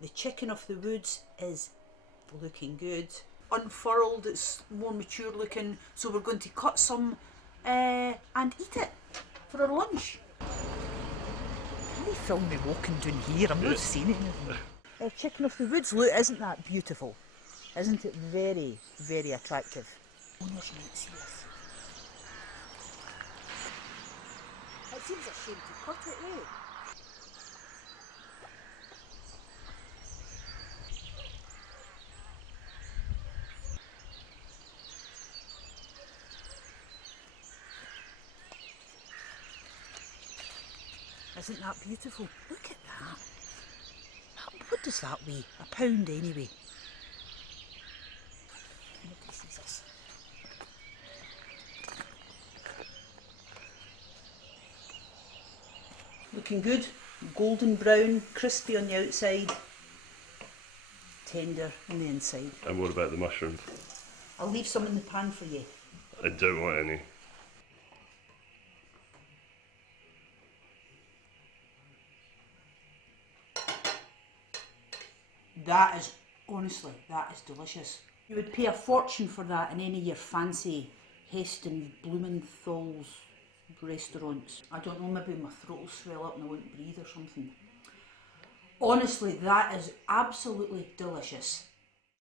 The chicken of the woods is looking good. Unfurled, it's more mature looking, so we're going to cut some and eat it for our lunch. Can they film me walking down here? I'm not seeing anything. Chicken of the woods, look, isn't that beautiful? Isn't it very, very attractive? Owners might see us. It seems a shame to cut it, eh? Isn't that beautiful? Look at that. What does that weigh? £1 anyway. Nobody sees us. Looking good. Golden brown, crispy on the outside, tender on the inside. And what about the mushrooms? I'll leave some in the pan for you. I don't want any. That is, honestly, that is delicious. You would pay a fortune for that in any of your fancy Heston Blumenthal's restaurants. I don't know, maybe my throat will swell up and I won't breathe or something. Honestly, that is absolutely delicious.